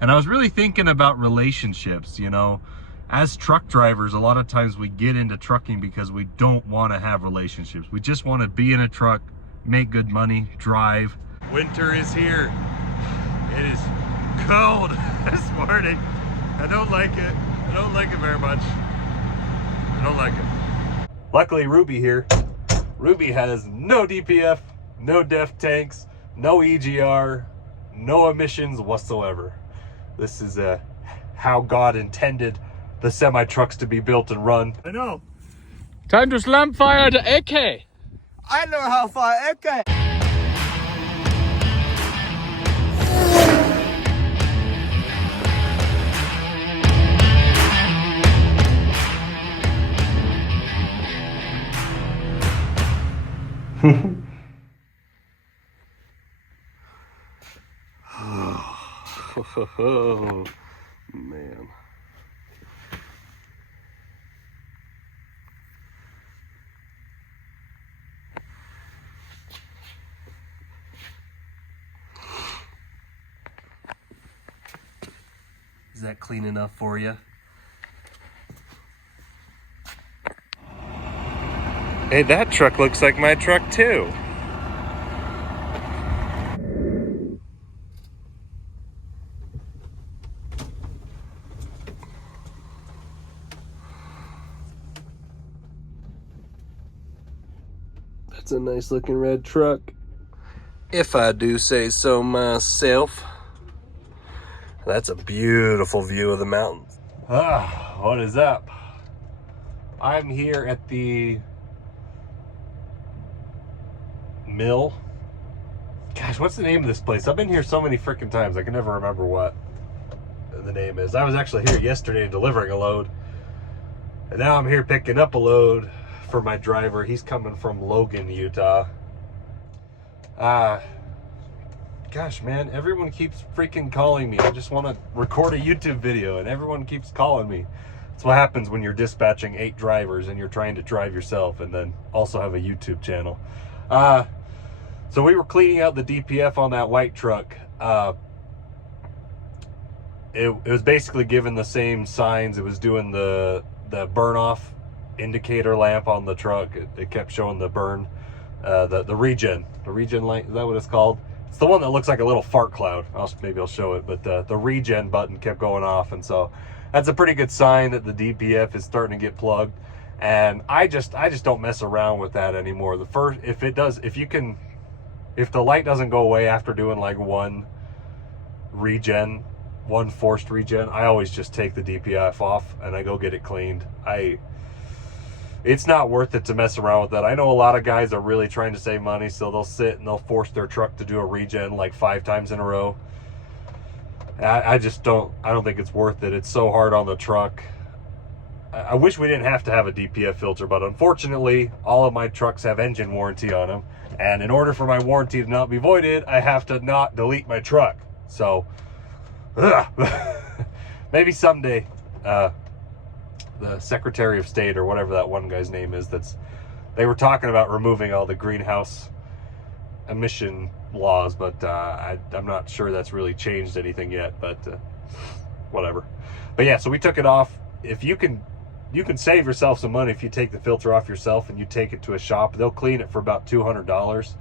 And I was really thinking about relationships, you know. As truck drivers, a lot of times we get into trucking because we don't want to have relationships. We just want to be in a truck, make good money, drive. Winter is here. It is cold this morning. I don't like it. I don't like it very much. I don't like it. Luckily, Ruby here. Ruby has no DPF, no DEF tanks, no EGR, no emissions whatsoever. This is how God intended the semi-trucks to be built and run. I know. Time to slam fire the AK. I know how far AK. Oh, man. Is that clean enough for you? Hey, that truck looks like my truck too. That's a nice looking red truck, if I do say so myself. That's a beautiful view of the mountains. What is up? I'm here at the mill. Gosh, what's the name of this place? I've been here so many freaking times, I can never remember what the name is. I was actually here yesterday delivering a load, and now I'm here picking up a load for my driver. He's coming from Logan, Utah. Gosh, man, everyone keeps freaking calling me. I just want to record a YouTube video, and everyone keeps calling me. That's what happens when you're dispatching 8 drivers and you're trying to drive yourself and then also have a YouTube channel. So we were cleaning out the DPF on that white truck. It was basically given the same signs. It was doing the burn-off indicator lamp on the truck. It kept showing the burn. The regen light, is that what it's called? It's the one that looks like a little fart cloud. Maybe I'll show it, but the regen button kept going off, and so that's a pretty good sign that the DPF is starting to get plugged. And I just don't mess around with that anymore. If the light doesn't go away after doing like one forced regen, I always just take the DPF off and I go get it cleaned. It's not worth it to mess around with that. I know a lot of guys are really trying to save money, so they'll sit and they'll force their truck to do a regen like 5 times in a row. I don't think it's worth it. It's so hard on the truck. I wish we didn't have to have a DPF filter, but unfortunately, all of my trucks have engine warranty on them. And in order for my warranty to not be voided, I have to not delete my truck. So, maybe someday, the Secretary of State or whatever that one guy's name is, they were talking about removing all the greenhouse emission laws, but I'm not sure that's really changed anything yet, but whatever. But yeah, so we took it off. If you can save yourself some money if you take the filter off yourself and you take it to a shop. They'll clean it for about $200,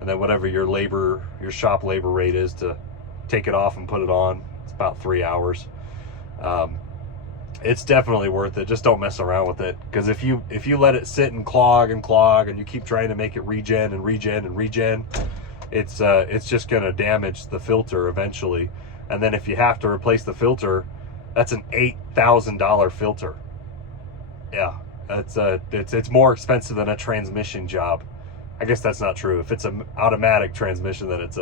and then whatever your shop labor rate is to take it off and put it on, it's about 3 hours. It's definitely worth it. Just don't mess around with it, because if you let it sit and clog and you keep trying to make it regen, it's just going to damage the filter eventually. And then if you have to replace the filter, that's an $8,000 filter. Yeah, it's more expensive than a transmission job. I guess that's not true. If it's an automatic transmission, then it's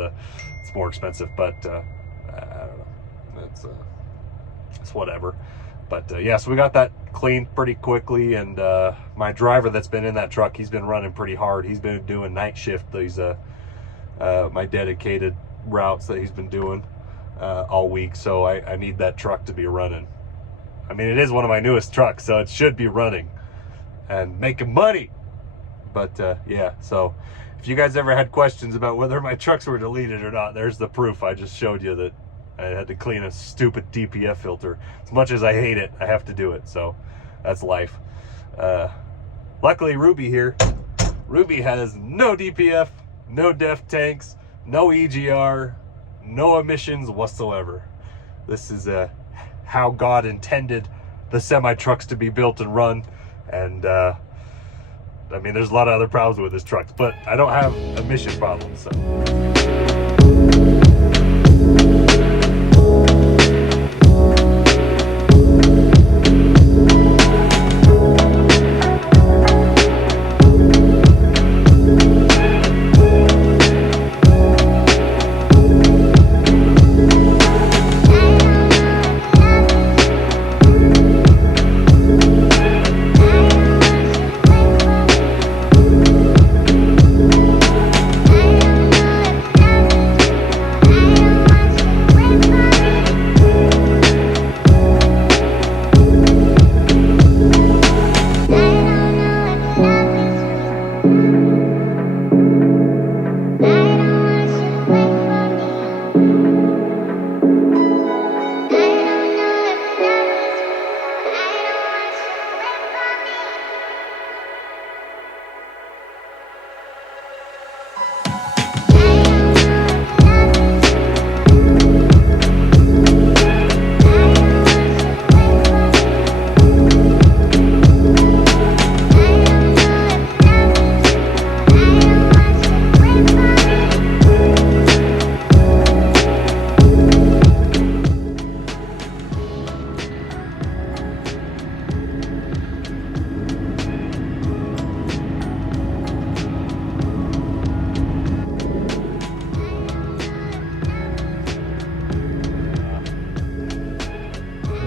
more expensive. But I don't know. It's whatever. But yeah, so we got that cleaned pretty quickly, and my driver that's been in that truck, he's been running pretty hard. He's been doing night shift. These my dedicated routes that he's been doing all week. So I need that truck to be running. I mean, it is one of my newest trucks, so it should be running and making money. But yeah, so if you guys ever had questions about whether my trucks were deleted or not, there's the proof. I just showed you that I had to clean a stupid DPF filter. As much as I hate it, I have to do it. So that's life. Luckily, Ruby here. Ruby has no DPF, no DEF tanks, no EGR, no emissions whatsoever. This is how God intended the semi-trucks to be built and run. And I mean, there's a lot of other problems with this truck, but I don't have emission problems. So.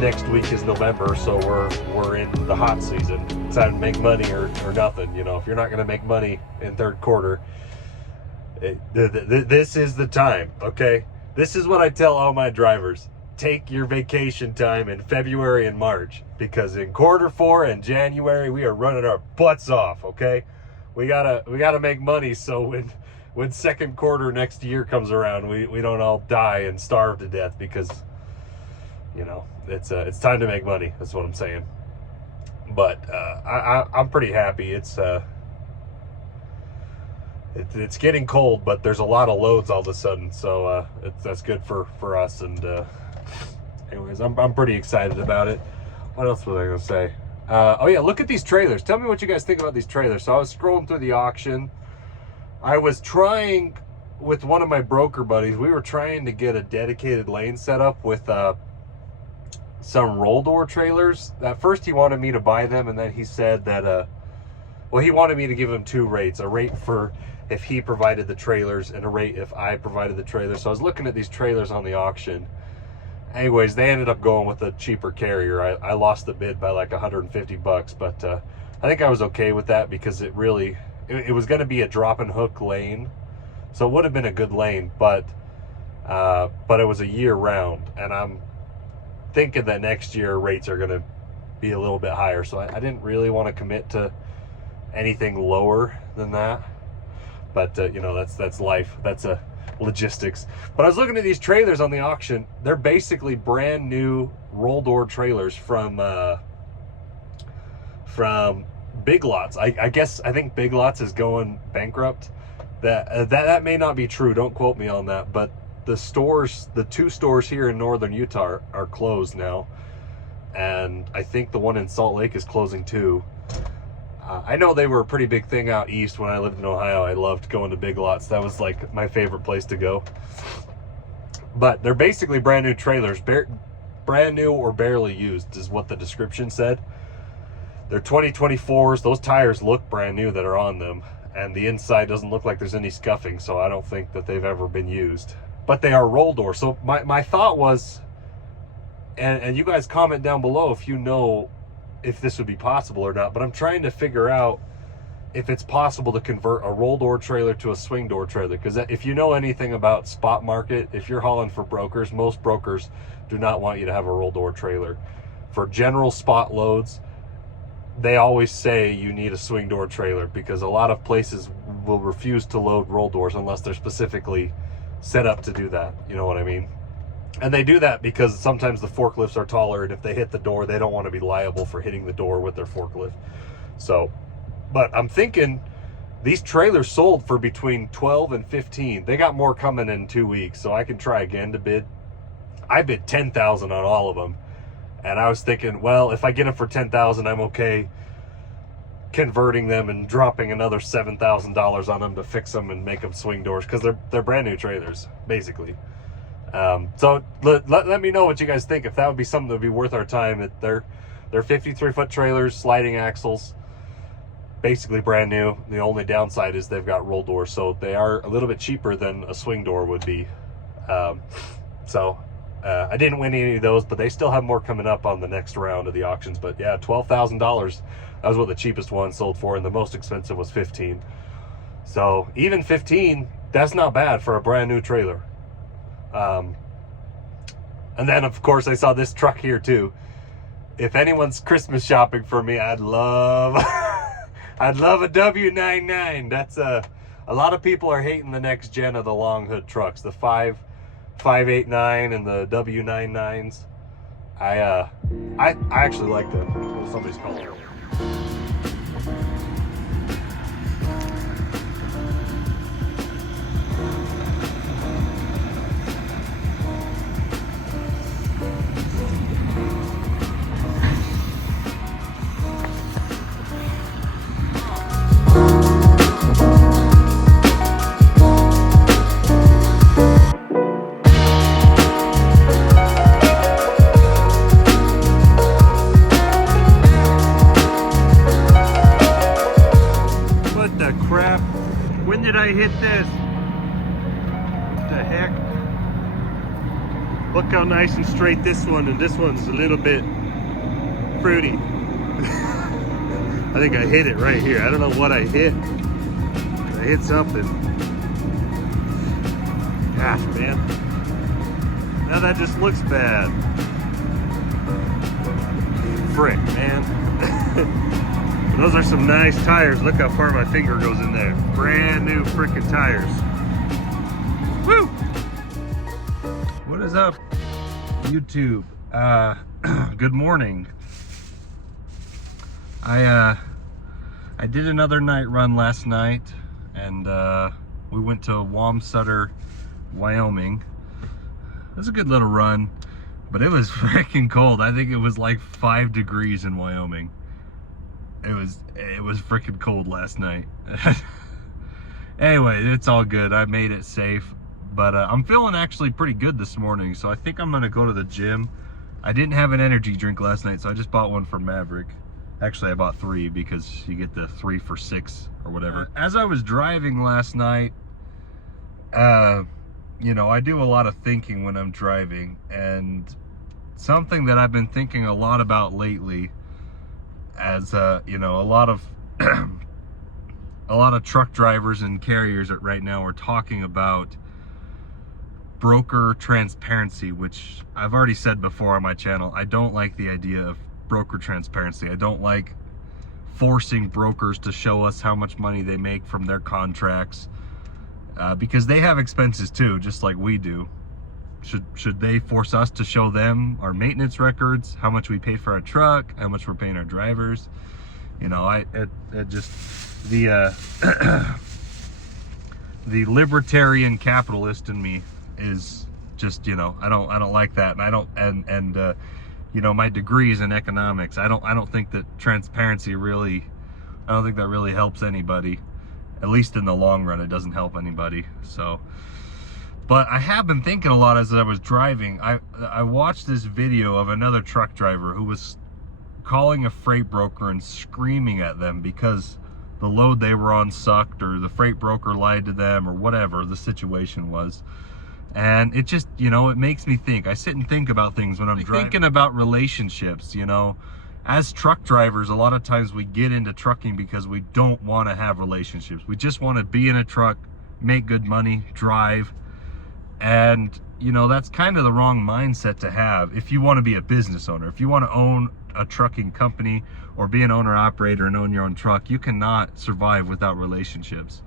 Next week is November, so we're in the hot season. It's time to make money or nothing. You know, if you're not going to make money in third quarter, this is the time, okay? This is what I tell all my drivers. Take your vacation time in February and March, because in quarter four and January, we are running our butts off, okay? We gotta make money, so when second quarter next year comes around, we don't all die and starve to death, because, you know, it's time to make money. That's what I'm saying. But I'm pretty happy. It's getting cold, but there's a lot of loads all of a sudden, so that's good for us. And anyways, I'm pretty excited about it. What else was I gonna say? Oh yeah, look at these trailers. Tell me what you guys think about these trailers. So I was scrolling through the auction. I was trying with one of my broker buddies. We were trying to get a dedicated lane set up with some roll door trailers. At first he wanted me to buy them, and then he said that well, he wanted me to give him two rates, a rate for if he provided the trailers and a rate if I provided the trailers. So I was looking at these trailers on the auction. Anyways, they ended up going with a cheaper carrier. I lost the bid by like 150 bucks, but I think I was okay with that, because it was going to be a drop and hook lane, so it would have been a good lane, but it was a year round, and I'm thinking that next year rates are going to be a little bit higher, so I didn't really want to commit to anything lower than that. But you know, that's life. That's logistics. But I was looking at these trailers on the auction. They're basically brand new roll door trailers from Big Lots. I think Big Lots is going bankrupt. That may not be true. Don't quote me on that. But the two stores here in northern Utah are closed now, and I think the one in Salt Lake is closing too. I know they were a pretty big thing out east when I lived in Ohio. I loved going to Big Lots. That was like my favorite place to go. But they're basically brand new trailers, brand new or barely used is what the description said. They're 2024s. Those tires look brand new that are on them, and the inside doesn't look like there's any scuffing, so I don't think that they've ever been used. But they are roll door. So my thought was, and you guys comment down below if you know if this would be possible or not, but I'm trying to figure out if it's possible to convert a roll door trailer to a swing door trailer. Because if you know anything about spot market, if you're hauling for brokers, most brokers do not want you to have a roll door trailer. For general spot loads, they always say you need a swing door trailer, because a lot of places will refuse to load roll doors unless they're specifically set up to do that. You know what I mean? And they do that because sometimes the forklifts are taller, and if they hit the door, they don't want to be liable for hitting the door with their forklift. So, but I'm thinking these trailers sold for between 12 and 15. They got more coming in 2 weeks, so I can try again to bid. I bid 10,000 on all of them, and I was thinking, well, if I get them for 10,000, I'm okay converting them and dropping another $7,000 on them to fix them and make them swing doors, because they're brand new trailers, basically. So let me know what you guys think, if that would be something that would be worth our time. They're 53-foot trailers, sliding axles, basically brand new. The only downside is they've got roll doors, so they are a little bit cheaper than a swing door would be. I didn't win any of those, but they still have more coming up on the next round of the auctions. But yeah, $12,000. That was what the cheapest one sold for, and the most expensive was 15. So even 15, that's not bad for a brand new trailer. And then of course I saw this truck here too. If anyone's Christmas shopping for me, I'd love I'd love a W99. That's a lot of people are hating the next gen of the long hood trucks, the 589 and the W99s. I actually like them. Oh, somebody's calling. When did I hit this? What the heck? Look how nice and straight this one, and this one's a little bit fruity. I think I hit it right here. I don't know what I hit. I hit something. Gosh, man. Now that just looks bad. Frick, man. Those are some nice tires. Look how far my finger goes in there. Brand new freaking tires. Woo! What is up, YouTube? Good morning. I did another night run last night, and we went to Wamsutter, Wyoming. It was a good little run, but it was freaking cold. I think it was like 5 degrees in Wyoming. It was freaking cold last night. Anyway, it's all good. I made it safe, but I'm feeling actually pretty good this morning, so I think I'm gonna go to the gym. I didn't have an energy drink last night, so I just bought one for Maverick. Actually, I bought 3 because you get the 3 for $6 or whatever. As I was driving last night, you know, I do a lot of thinking when I'm driving, and something that I've been thinking a lot about lately, as you know, a lot of truck drivers and carriers right now are talking about broker transparency, which I've already said before on my channel. I don't like the idea of broker transparency. I don't like forcing brokers to show us how much money they make from their contracts, because they have expenses too, just like we do. Should they force us to show them our maintenance records, how much we pay for our truck, how much we're paying our drivers? You know, it just, the the libertarian capitalist in me is just, you know, I don't like that, and I don't, and you know, my degree is in economics. I don't think that transparency really, I don't think that really helps anybody. At least in the long run, it doesn't help anybody. So, but I have been thinking a lot as I was driving. I watched this video of another truck driver who was calling a freight broker and screaming at them because the load they were on sucked, or the freight broker lied to them, or whatever the situation was. And it just, you know, it makes me think. I sit and think about things when I'm driving. Thinking about relationships, you know. As truck drivers, a lot of times we get into trucking because we don't want to have relationships. We just want to be in a truck, make good money, drive. And, you know, that's kind of the wrong mindset to have if you want to be a business owner. If you want to own a trucking company or be an owner-operator and own your own truck, you cannot survive without relationships.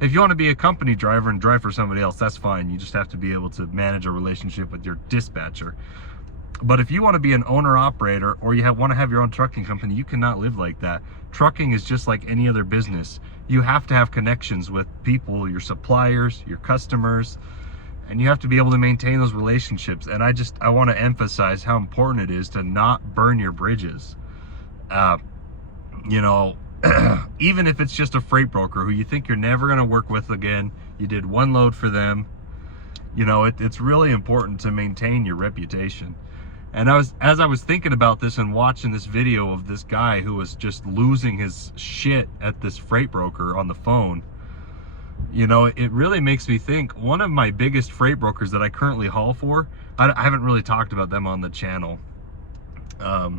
If you want to be a company driver and drive for somebody else, that's fine. You just have to be able to manage a relationship with your dispatcher. But if you want to be an owner-operator, or you want to have your own trucking company, you cannot live like that. Trucking is just like any other business. You have to have connections with people, your suppliers, your customers, and you have to be able to maintain those relationships. And I want to emphasize how important it is to not burn your bridges. You know, even if it's just a freight broker who you think you're never going to work with again, you did one load for them, you know, it's really important to maintain your reputation. And as I was thinking about this and watching this video of this guy who was just losing his shit at this freight broker on the phone, you know, it really makes me think. One of my biggest freight brokers that I currently haul for, I haven't really talked about them on the channel. I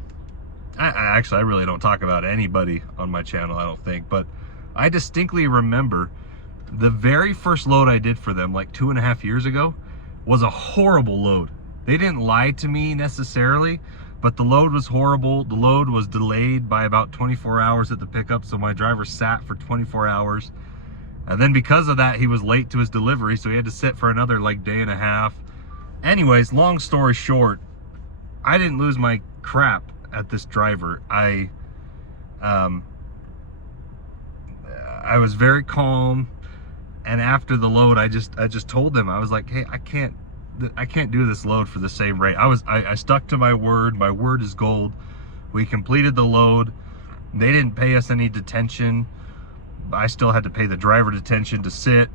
really don't talk about anybody on my channel, I don't think, but I distinctly remember the very first load I did for them like 2.5 years ago was a horrible load. They didn't lie to me necessarily, but the load was horrible. The load was delayed by about 24 hours at the pickup, so my driver sat for 24 hours. And then because of that, he was late to his delivery, so he had to sit for another like day and a half. Anyways, long story short, I didn't lose my crap at this driver. I was very calm, and after the load, I just told them, I was like, hey, I can't do this load for the same rate. I stuck to my word. My word is gold. We completed the load. They didn't pay us any detention. I still had to pay the driver detention to sit.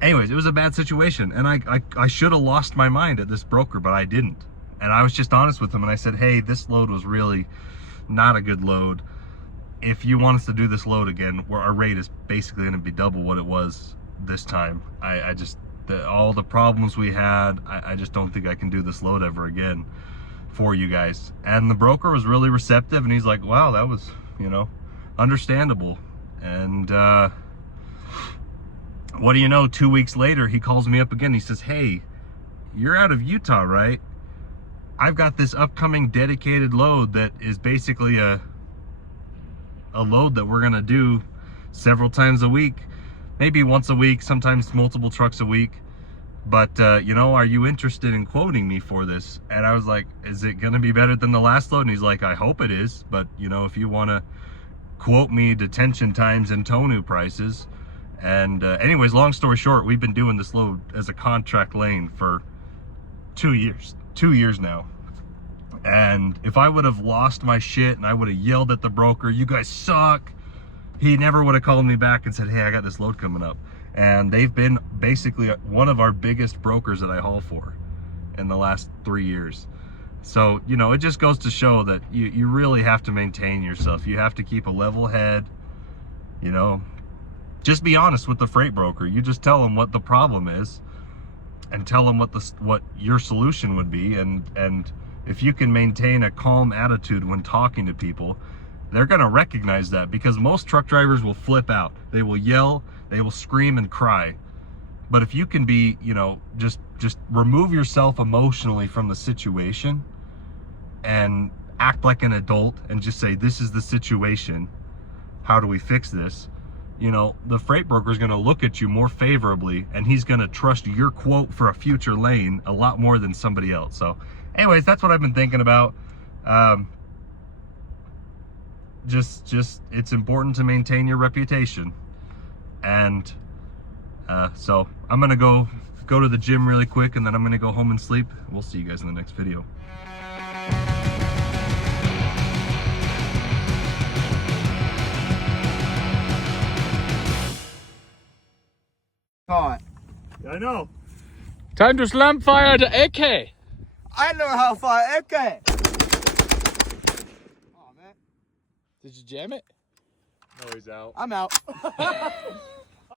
Anyways, it was a bad situation, and I should have lost my mind at this broker, but I didn't. And I was just honest with them, and I said, hey, this load was really not a good load. If you want us to do this load again, where our rate is basically going to be double what it was this time. All the problems we had, I just don't think I can do this load ever again for you guys. And the broker was really receptive, and he's like, wow, that was, you know, understandable. And what do you know, 2 weeks later, he calls me up again. He says, hey, you're out of Utah, right? I've got this upcoming dedicated load that is basically a load that we're gonna do several times a week, maybe once a week, sometimes multiple trucks a week. But you know, are you interested in quoting me for this? And I was like, is it gonna be better than the last load? And he's like, I hope it is, but you know, if you want to quote me detention times and tonu prices. And anyways, long story short, we've been doing this load as a contract lane for 2 years now. And if I would have lost my shit and I would have yelled at the broker, you guys suck, he never would have called me back and said, hey, I got this load coming up. And they've been basically one of our biggest brokers that I haul for in the last 3 years. So, you know, it just goes to show that you really have to maintain yourself. You have to keep a level head, you know. Just be honest with the freight broker. You just tell them what the problem is, and tell them what your solution would be. And if you can maintain a calm attitude when talking to people, they're going to recognize that, because most truck drivers will flip out. They will yell, they will scream and cry. But if you can be, you know, just remove yourself emotionally from the situation and act like an adult and just say, this is the situation, how do we fix this? You know, the freight broker is going to look at you more favorably, and he's going to trust your quote for a future lane a lot more than somebody else. So anyways, that's what I've been thinking about. Just it's important to maintain your reputation. And so I'm gonna go to the gym really quick, and then I'm gonna go home and sleep. We'll see you guys in the next video. Caught. I know. Time to slam fire the AK. I know how to fire AK. Oh man. Did you jam it? No, he's out. I'm out.